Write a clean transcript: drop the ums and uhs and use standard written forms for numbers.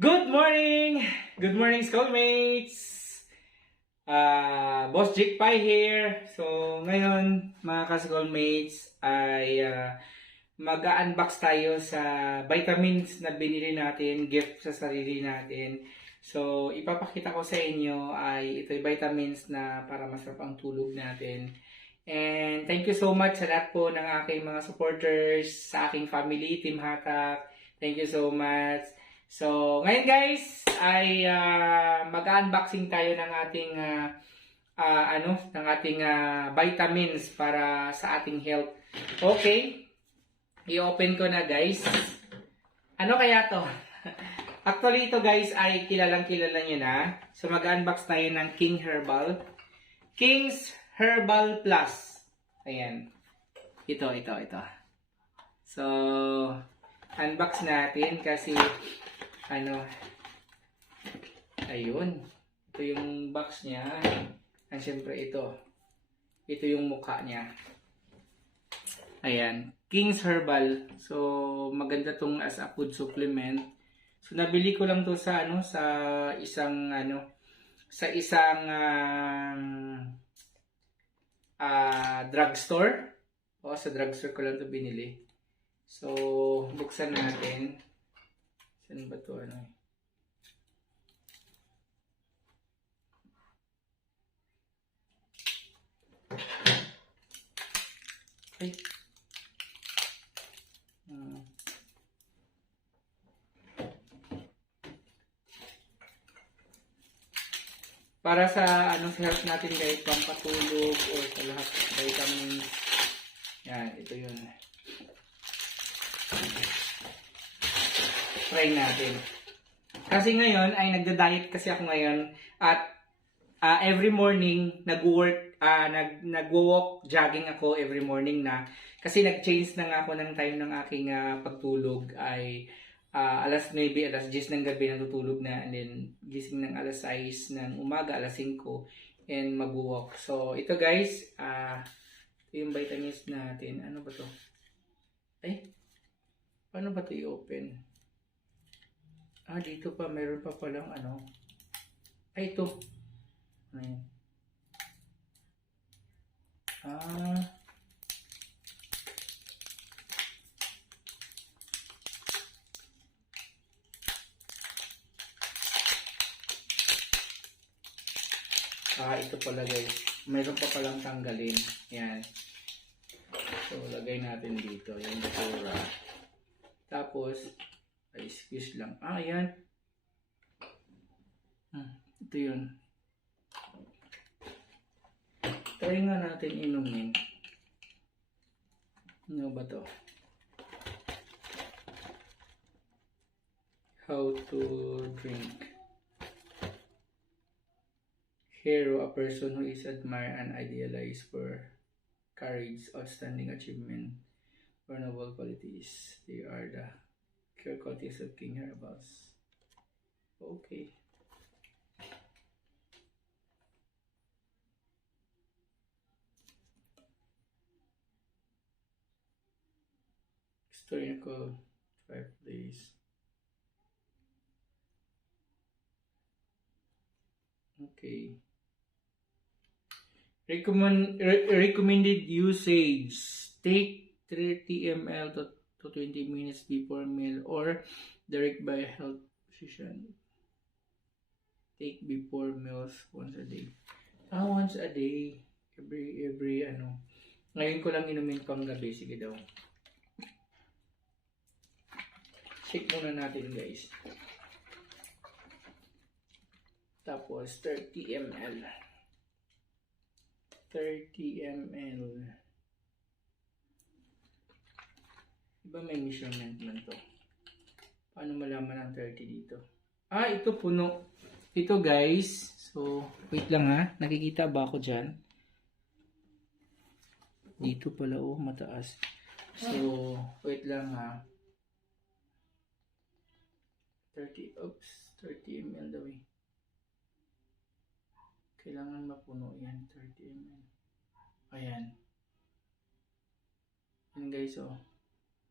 Good morning! Good morning, schoolmates! Boss Jake Pai here. So, ngayon, mga ka-schoolmates, ay mag-unbox tayo sa vitamins na binili natin, gift sa sarili natin. So, ipapakita ko sa inyo ay ito yung vitamins na para masarap ang tulog natin. And thank you so much sa lahat po ng aking mga supporters, sa aking family, Team Hatak. Thank you so much. So, ngayon guys, ay mag-unboxing tayo ng ating vitamins para sa ating health. Okay. I-open ko na guys. Ano kaya to? Actually ito guys ay kilalang-kilala nyo na. So, mag-unbox tayo ng King Herbal. King's Herbal Plus. Ayan. Ito. So, unbox natin kasi ayun. Ito yung box niya. And syempre ito. Ito yung mukha niya. Ayan. King's Herbal. So, maganda tong as a food supplement. So, nabili ko lang to sa isang drugstore. O, sa drugstore ko lang to binili. So, buksan natin. Saan ba to? Ay. Para sa sa health natin guys, pampatulog o sa lahat vitamins. Yan, ito yun. Try natin. Kasi ngayon ay nagda-diet kasi ako ngayon at every morning nagwo-walk, jogging ako every morning na kasi nag-change na nga ako ng time ng aking pagtulog ay alas 9, alas 10 ng gabi natutulog na, and then gising ng alas 6 ng umaga, alas 5 and mag-walk. So ito guys, ito yung vitamins natin. Ano ba to? Ay, paano ba to i-open? Dito pa, meron pa palang ay, ito. Ayan. Ito pala guys. Meron pa palang tanggalin. Yan. So, lagay natin dito yung basura. Tapos, ay, squeeze lang. Ayan. Ito yun. Try nga natin inumin. Ano ba to? How to drink. Hero, a person who is admired and idealized for courage, outstanding achievement, or noble qualities. They are the pure qualities of King Herbals. Okay. Historical 5 days. Okay. Recommended usage. Take 30 ml to 20 minutes before meal or direct by a health physician. Take before meals once a day. Once a day. Every Ngayon ko lang inumin pang gabi. Sige daw. Check muna natin guys. Tapos 30 ml. 30 ml. Iba may measurement man to. Paano malaman ang 30 dito? Ito puno. Ito guys. So, wait lang ha. Nakikita ba ako dyan? Dito pala mataas. So, wait lang ha. 30 ml daw eh. Kailangan mapuno yan. 30 ml. Ayan. Yan guys